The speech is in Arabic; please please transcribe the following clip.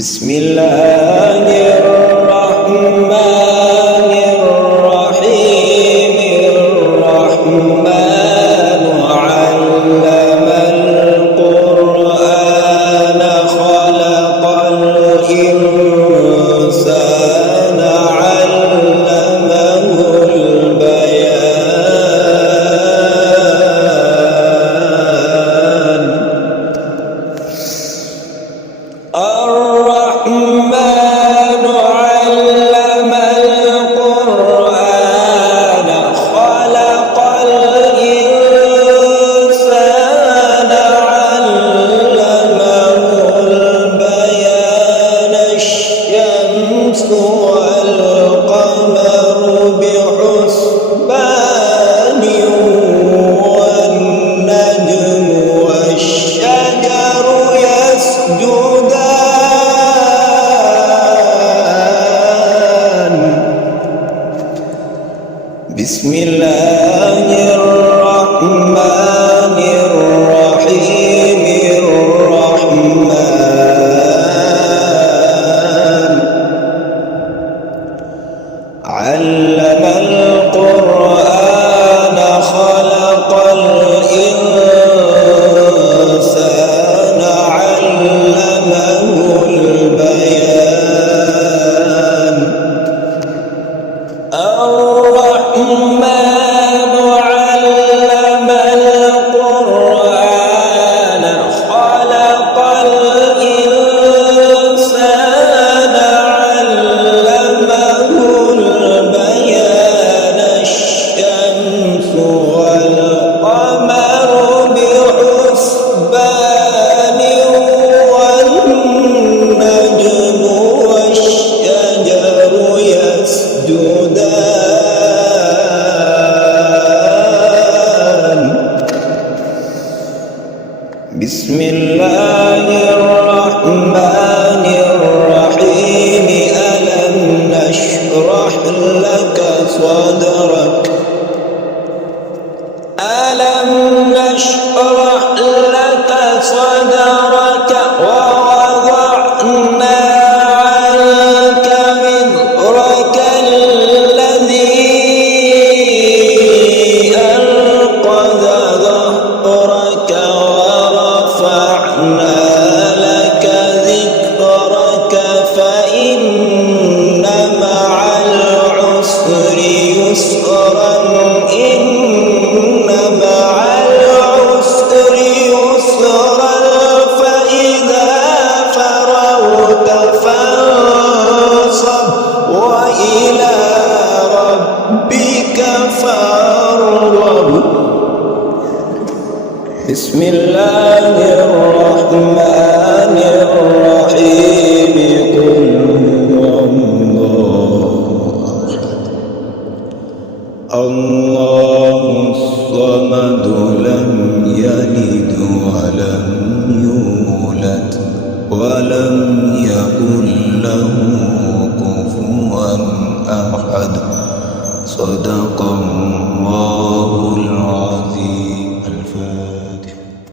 بسم الله الرحمن الرحيم. الرحمن علم القرآن خلق الإنسان علمه البيان. الرحمن علم القرآن خلق الإنسان علمه البيان. الشمس والقمر بحسبان والنجم والشجر يسجدان. بسم الله الرحمن الرحيم. الرحمن علم القرآن خلق الإنسان علمه البيان. الرحمن علم القرآن خلق الإنسان علمه البيان. الشمس والقمر بحسبان والنجم والشجر يسجدان. بسم الله الرحمن الرحيم. ألم نشرح لك صدرك. ألم نشرح لك صدرك ووضعنا عنك وزرك الذي أنقض ظهرك ورفعنا لك ذكرك فإن مع العسر يسرا. إن مع العسر يسرا فإذا فرغت فانصب وإلى ربك فارغب. بسم الله الرحمن الرحيم. قل هو الله الصمد لم يلد ولم